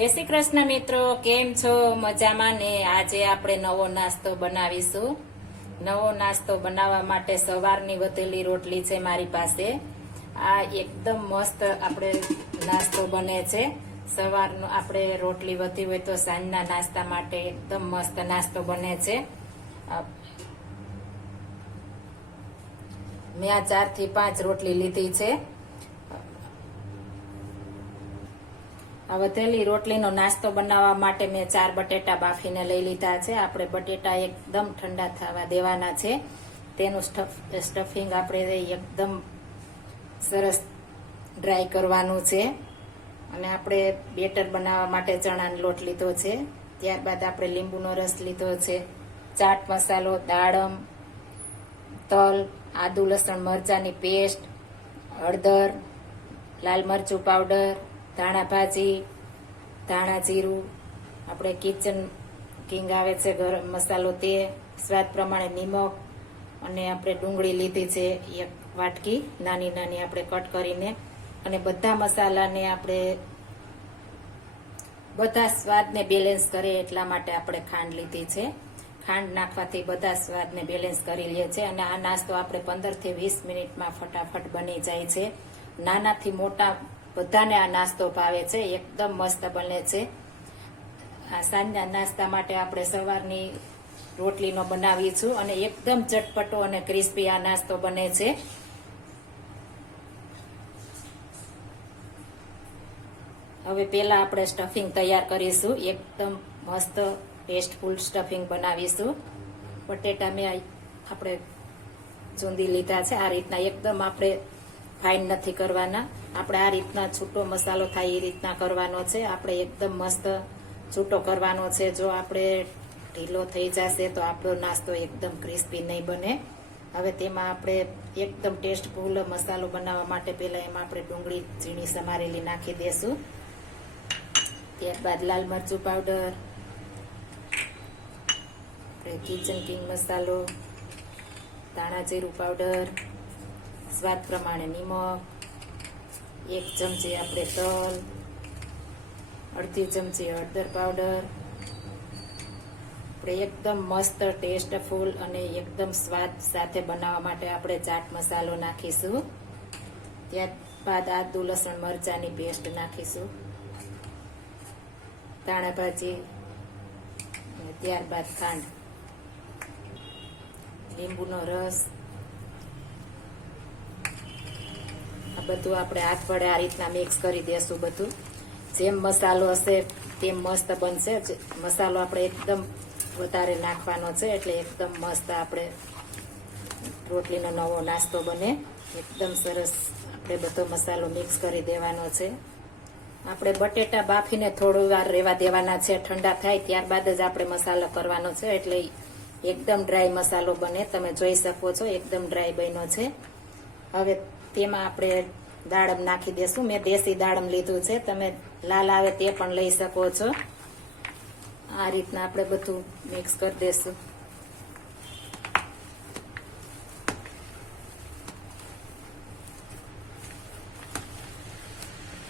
જય શ્રી કૃષ્ણ મિત્રો, કેમ છો? મજામાં ને? આજે આપણે નવો નાસ્તો બનાવીશું. નવો નાસ્તો બનાવવા માટે સવારની વધેલી રોટલી છે મારી પાસે. આ એકદમ મસ્ત આપણે નાસ્તો બને છે. સવારનો આપણે રોટલી વધી હોય તો સાંજના નાસ્તા માટે એકદમ મસ્ત નાસ્તો બને છે. મેં આ 4 થી 5 રોટલી લીધી છે. આ વધેલી રોટલીનો નાસ્તો બનાવવા માટે મેં 4 બટેટા બાફીને લઈ લીધા છે. આપણે બટેટા એકદમ ઠંડા થવા દેવાના છે. તેનું સ્ટફિંગ આપણે એકદમ સરસ ડ્રાય કરવાનું છે. અને આપણે બેટર બનાવવા માટે ચણાનો લોટ લીધો છે. ત્યારબાદ આપણે લીંબુનો રસ લીધો છે, ચાટ મસાલો, દાડમ, તલ, આદુ લસણ મરચાંની પેસ્ટ, હળદર, લાલ મરચું પાવડર, ધાણા ભાજી, ધાણા જીરું, આપણે કિચન કિંગ આવે છે ગરમ મસાલો તે, સ્વાદ પ્રમાણે નિમક, અને આપણે ડુંગળી લીધી છે 1 વાટકી નાની નાની આપણે કટ કરીને. અને બધા મસાલાને આપણે બધા સ્વાદને બેલેન્સ કરે એટલા માટે આપણે ખાંડ લીધી છે. ખાંડ નાખવાથી બધા સ્વાદને બેલેન્સ કરી લે છે. અને આ નાસ્તો આપણે 15 થી 20 મિનિટમાં ફટાફટ બની જાય છે. નાનાથી મોટા બધાને આ નાસ્તો ભાવે છે. એકદમ મસ્ત બને છે. આ સાંજના નાસ્તા માટે આપણે સવારની રોટલીનો બનાવીશું અને એકદમ ચટપટો અને ક્રિસ્પી આ નાસ્તો બને છે. હવે પહેલા આપણે સ્ટફિંગ તૈયાર કરીશું. એકદમ મસ્ત ટેસ્ટફુલ સ્ટફિંગ બનાવીશું. બટેટા મેં આપણે ચૂંદી લીધા છે. આ રીતના એકદમ આપણે ફાઇન નથી કરવાના. આપણે આ રીતના છૂટો મસાલો થાય એ રીતના કરવાનો છે. આપણે એકદમ મસ્ત છૂટો કરવાનો છે. જો આપણે ઢીલો થઈ જશે તો આપણો નાસ્તો એકદમ ક્રિસ્પી નહીં બને. હવે તેમાં આપણે એકદમ ટેસ્ટફુલ મસાલો બનાવવા માટે પહેલા એમાં આપણે ડુંગળી ઝીણી સમારેલી નાખી દેશું. ત્યારબાદ લાલ મરચું પાવડર, કિચન કિંગ મસાલો, ધાણા જીરું પાવડર, સ્વાદ પ્રમાણે નિમક, 1 ચમચી આપણે તલ, અડધી ચમચી હળદર પાવડર. આપણે એકદમ મસ્ત ટેસ્ટફુલ અને એકદમ સ્વાદ સાથે બનાવવા માટે આપણે ચાટ મસાલો નાખીશું. ત્યારબાદ આદુ લસણ મરચાંની પેસ્ટ નાખીશું, ધાણા ભાજી, અને ત્યારબાદ ખાંડ, લીંબુનો રસ. આ બધું આપણે હાથ વડે આ રીતના મિક્સ કરી દેશું. બધું જેમ મસાલો હશે તેમ મસ્ત બનશે. મસાલો આપણે એકદમ વધારે નાખવાનો છે એટલે એકદમ મસ્ત આપણે રોટલીનો નવો નાસ્તો બને. એકદમ સરસ આપણે બધો મસાલો મિક્સ કરી દેવાનો છે. આપણે બટેટા બાફીને થોડી વાર રહેવા દેવાના છે. ઠંડા થાય ત્યારબાદ જ આપણે મસાલો કરવાનો છે. એટલે એકદમ ડ્રાય મસાલો બને. તમે જોઈ શકો છો એકદમ ડ્રાય બન્યો છે. હવે તેમાં આપણે દાડમ નાખી દેશું. મેં દેશી દાડમ લીધું છે. તમે લાલ આવે તે પણ લઈ શકો છો. આ રીતના આપણે બધું મિક્સ કરી દેશું.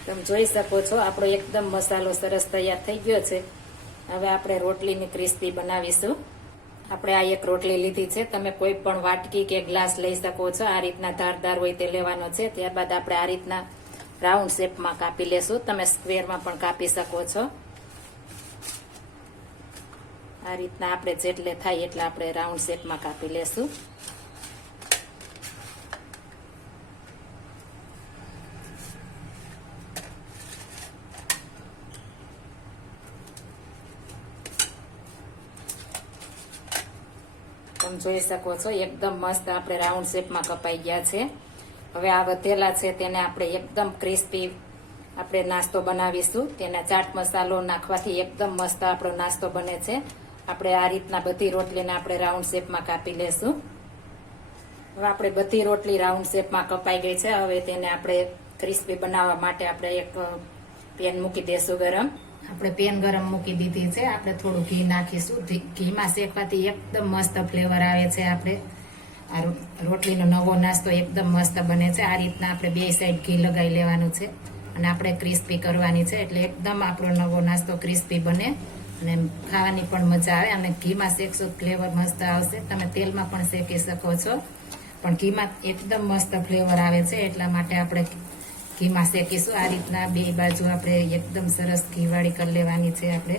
તમે જોઈ શકો છો આપણો એકદમ મસાલો સરસ તૈયાર થઈ ગયો છે. હવે આપણે રોટલીની ક્રિસ્પી બનાવીશું. આપણે આ 1 રોટલી લીધી છે. તમે કોઈ પણ વાટકી કે ગ્લાસ લઈ શકો છો. આ રીતના ધારદાર હોય તે લેવાનો છે. ત્યારબાદ આપણે આ રીતના રાઉન્ડ શેપમાં કાપી લેશું. તમે સ્ક્વેરમાં પણ કાપી શકો છો. આ રીતના આપણે જેટલે થાય એટલે આપણે રાઉન્ડ શેપમાં કાપી લેશું. તમે જોઈ શકો છો એકદમ મસ્ત આપણે રાઉન્ડ શેપમાં કપાઈ ગયા છે. હવે આ વધેલા છે તેને આપણે એકદમ ક્રિસ્પી આપણે નાસ્તો બનાવીશું. તેના ચાટ મસાલો નાખવાથી એકદમ મસ્ત આપણો નાસ્તો બને છે. આપણે આ રીતના બધી રોટલીને આપણે રાઉન્ડ શેપમાં કાપી લેશું. હવે આપણે બધી રોટલી રાઉન્ડ શેપમાં કપાઈ ગઈ છે. હવે તેને આપણે ક્રિસ્પી બનાવવા માટે આપણે એક પેન મૂકી દેશું ગરમ. આપણે પેન ગરમ મૂકી દીધી છે. આપણે થોડું ઘી નાખીશું. ઘીમાં શેકવાથી એકદમ મસ્ત ફ્લેવર આવે છે. આપણે આ રોટલીનો નવો નાસ્તો એકદમ મસ્ત બને છે. આ રીતના આપણે 2 સાઈડ ઘી લગાવી લેવાનું છે. અને આપણે ક્રિસ્પી કરવાની છે, એટલે એકદમ આપણો નવો નાસ્તો ક્રિસ્પી બને અને ખાવાની પણ મજા આવે. અને ઘીમાં શેકશો ફ્લેવર મસ્ત આવશે. તમે તેલમાં પણ શેકી શકો છો, પણ ઘીમાં એકદમ મસ્ત ફ્લેવર આવે છે, એટલા માટે આપણે ઘીમાં શેકીશું. આ રીતના બે બાજુ આપણે એકદમ સરસ ઘીવાળી કરી લેવાની છે. આપણે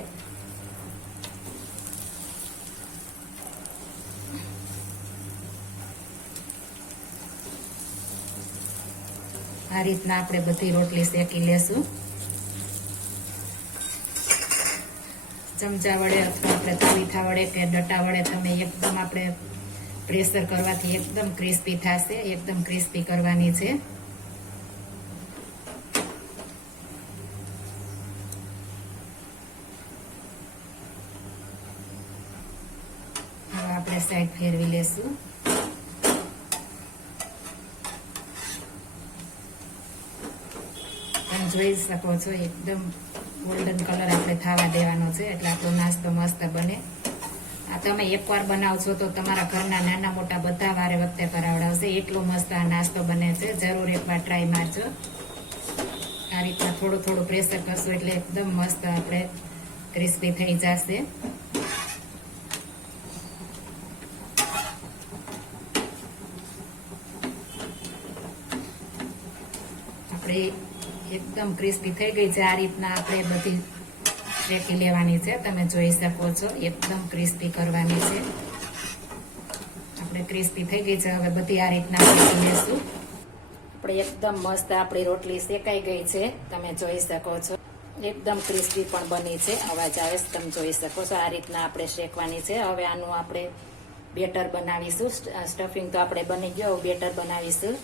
આ રીતના આપણે બધી રોટલી શેકી લેશું. ચમચા વડે અથવા આપણે તવીથા વડે કે ડટા વડે તમે એકદમ આપણે પ્રેશર કરવાથી એકદમ ક્રિસ્પી થશે. એકદમ ક્રિસ્પી કરવાની છે. હવે આપણે સાઈડ ફેરવી લેશું. તમે જોઈ શકો છો એકદમ ગોલ્ડન કલર આપણે થવા દેવાનો છે, એટલે આપણો નાસ્તો મસ્ત બને. આ તમે એકવાર બનાવશો તો તમારા ઘરના નાના મોટા બધા વારે વખતે કરાવડાવશે. એટલો મસ્ત આ નાસ્તો બને છે. જરૂર એકવાર ટ્રાય મારજો. આ રીતના થોડું થોડું પ્રેશર કરશું એટલે એકદમ મસ્ત આપણે ક્રિસ્પી થઈ જશે. આપણે એકદમ ક્રિસ્પી થઈ ગઈ છે. આ રીતના આપણે બધી શેકી લેવાની છે. તમે જોઈ શકો છો એકદમ ક્રિસ્પી કરવાની છે. આપણે ક્રિસ્પી થઈ ગઈ છે. હવે બધી આ રીતના શેકી લેશું. આપણે એકદમ મસ્ત આપણી રોટલી શેકાઈ ગઈ છે. તમે જોઈ શકો છો એકદમ ક્રિસ્પી પણ બની છે. અવાજ આવે છે, તમે જોઈ શકો છો. આ રીતના આપણે શેકવાની છે. હવે આનું આપણે બેટર બનાવીશું. સ્ટફિંગ તો આપણે બની ગયો, બેટર બનાવીશું.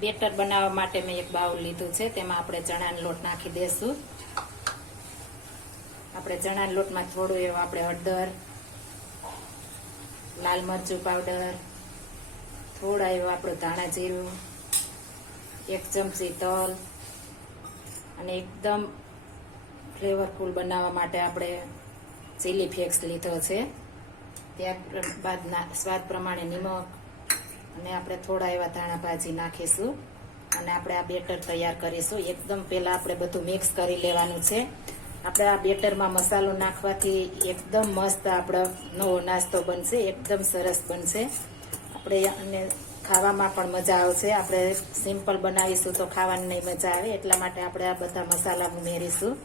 બેટર બનાવવા માટે મેં એક બાઉલ લીધું છે. તેમાં આપણે ચણાનો લોટ નાખી દેશું. આપણે ચણાના લોટમાં થોડું એવું આપણે હળદર, લાલ મરચું પાવડર, થોડા એવું આપણું ધાણા જીરું, 1 ચમચી તલ અને એકદમ ફ્લેવરફુલ બનાવવા માટે આપણે ચીલી ફ્લેક્સ લીધો છે. ત્યારબાદ સ્વાદ પ્રમાણે નિમક અને આપણે થોડા એવા ધાણા ભાજી નાખીશું અને આપણે આ બેટર તૈયાર કરીશું. એકદમ પહેલા આપણે બધું મિક્સ કરી લેવાનું છે. આપણે આ બેટરમાં મસાલો નાખવાથી એકદમ મસ્ત આપણો નવો નાસ્તો બનશે. એકદમ સરસ બનશે. આપણે અને ખાવામાં પણ મજા આવશે. આપણે સિમ્પલ બનાવીશું તો ખાવાની નહીં મજા આવે, એટલા માટે આપણે આ બધા મસાલા ઉમેરીશું.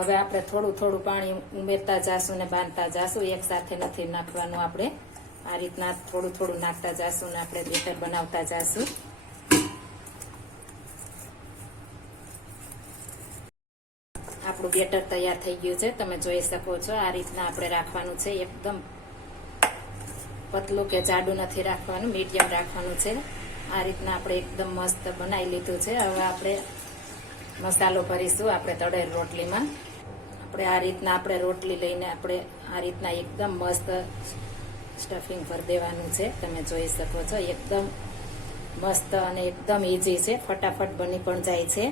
હવે આપણે થોડું થોડું પાણી ઉમેરતા જાશું ને બાંધતા જાશું. એક સાથે નથી નાખવાનું. આપણે આ રીતના થોડું થોડું નાખતા જાશું ને આપણે બેટર બનાવતા જાશું. આપણું બેટર તૈયાર થઈ ગયું છે. તમે જોઈ શકો છો આ રીતના આપણે રાખવાનું છે. એકદમ પતલું કે જાડું નથી રાખવાનું, મીડિયમ રાખવાનું છે. આ રીતના આપણે એકદમ મસ્ત બનાવી લીધું છે. હવે આપણે મસાલો ભરીશું આપણે તળેલ રોટલીમાં. આપણે આ રીતના આપણે રોટલી લઈને આપણે આ રીતના એકદમ મસ્ત સ્ટફિંગ ભરી દેવાનું છે. તમે જોઈ શકો છો એકદમ મસ્ત અને એકદમ ઈઝી છે. ફટાફટ બની પણ જાય છે.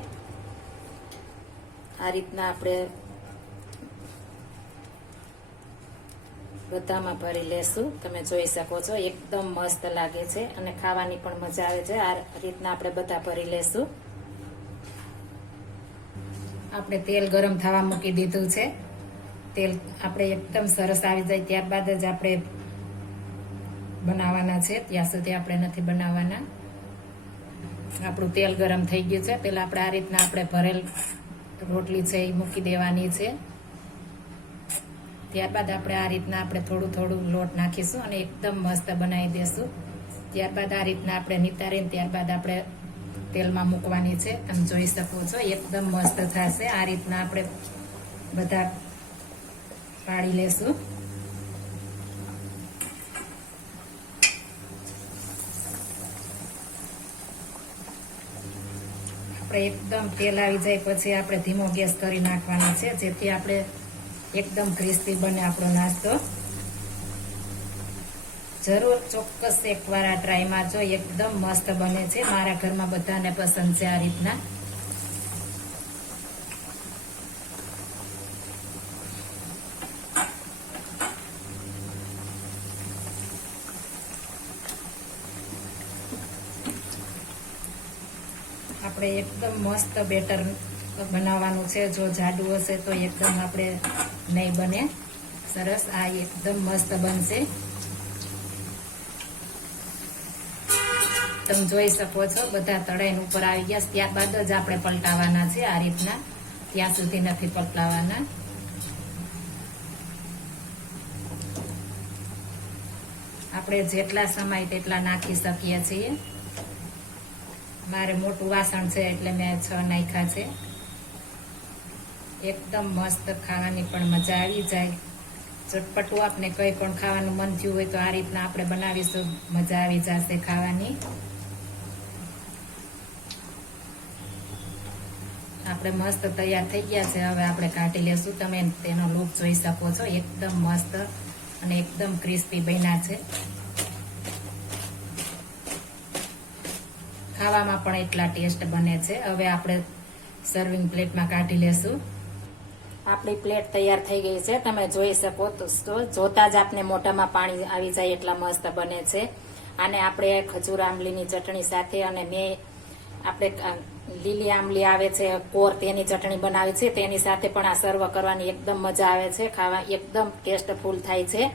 આ રીતના આપણે બધામાં ભરી લેશું. તમે જોઈ શકો છો એકદમ મસ્ત લાગે છે અને ખાવાની પણ મજા આવે છે. આ રીતના આપણે બધા ભરી લેશું. આપણે તેલ ગરમ થવા મૂકી દીધું છે. તેલ આપણે એકદમ સરસ આવી જાય ત્યારબાદ જ આપણે બનાવવાના છે. ત્યાં સુધી આપણે નથી બનાવવાના. આપણું તેલ ગરમ થઈ ગયું છે. પેલા આપણે આ રીતના આપણે ભરેલ રોટલી છે એ મૂકી દેવાની છે. ત્યારબાદ આપણે આ રીતના આપણે થોડું થોડું લોટ નાખીશું અને એકદમ મસ્ત બનાવી દેશું. ત્યારબાદ આ રીતના આપણે નિતારીને ત્યારબાદ આપણે તેલમાં મૂકવાની છે. તમે જોઈ શકો છો એકદમ મસ્ત થશે. આ રીતના આપણે બધા પાડી લેશું. આપણે એકદમ તેલ આવી જાય પછી આપણે ધીમો ગેસ કરી નાખવાનો છે, જેથી આપણે એકદમ ક્રિસ્પી બને આપણો નાસ્તો. જરૂર ચોક્કસ એકવાર આ ટ્રાય મારજો. એકદમ મસ્ત બને છે. મારા ઘરમાં બધાને પસંદ છે આ રીતના. આપણે એકદમ મસ્ત બેટર બનાવવાનું છે. જો જાડું હશે તો એકદમ આપણે નહીં બને સરસ. આ એકદમ મસ્ત બનશે. તમે જોઈ શકો છો બધા તળાઈને ઉપર આવી ગયા. ત્યારબાદ જ આપણે પલટાવાના છે આ રીતના, ત્યાં સુધી નથી પલટાવાના. આપણે જેટલા સમય તેટલા નાખી શકીએ છીએ. મારે મોટું વાસણ છે એટલે મેં 6 નાખ્યા છે. એકદમ મસ્ત, ખાવાની પણ મજા આવી જાય. ચટપટું આપણે કંઈ પણ ખાવાનું મન થયું હોય તો આ રીતના આપણે બનાવીશું, મજા આવી જશે ખાવાની. આપણે મસ્ત તૈયાર થઈ ગયા છે. હવે આપણે કાઢી લેશું. તમે તેનો લુક જોઈ શકો છો. એકદમ મસ્ત અને એકદમ ક્રિસ્પી બન્યા છે. ખાવામાં પણ એટલા ટેસ્ટ બને છે. હવે આપણે સર્વિંગ પ્લેટમાં કાઢી લેશું. આપણી પ્લેટ તૈયાર થઈ ગઈ છે. તમે જોઈ શકો તો જોતા જ આપને મોઢામાં પાણી આવી જાય એટલા મસ્ત બને છે. આને આપણે ખજૂર આંબલીની ચટણી સાથે, અને મેં આપણે લીલી આંબલી આવે છે કોર, તેની ચટણી બનાવી છે, તેની સાથે પણ આ સર્વ કરવાની એકદમ મજા આવે છે. ખાવા એકદમ ટેસ્ટફુલ થાય છે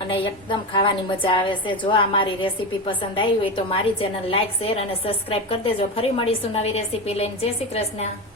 અને એકદમ ખાવાની મજા આવે છે. જો આ મારી રેસીપી પસંદ આવી હોય તો મારી ચેનલ લાઈક, શેર અને સબસ્ક્રાઇબ કરી દેજો. ફરી મળીશું નવી રેસીપી લઈને. જય શ્રી કૃષ્ણ.